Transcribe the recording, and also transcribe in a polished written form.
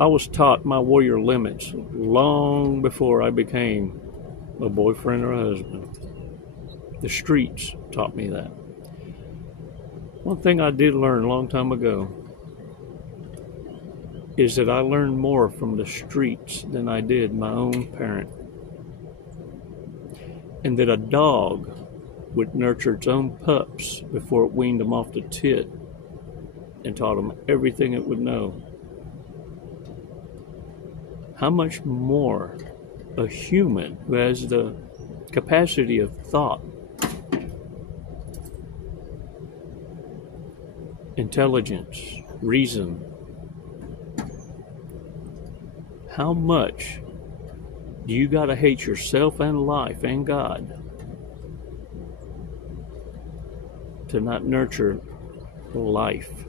I was taught my warrior limits long before I became a boyfriend or a husband. The streets taught me that. One thing I did learn a long time ago is that I learned more from the streets than I did my own parent. And that a dog would nurture its own pups before it weaned them off the tit and taught them everything it would know. How much more a human who has the capacity of thought, intelligence, reason, how much do you got to hate yourself and life and God to not nurture life?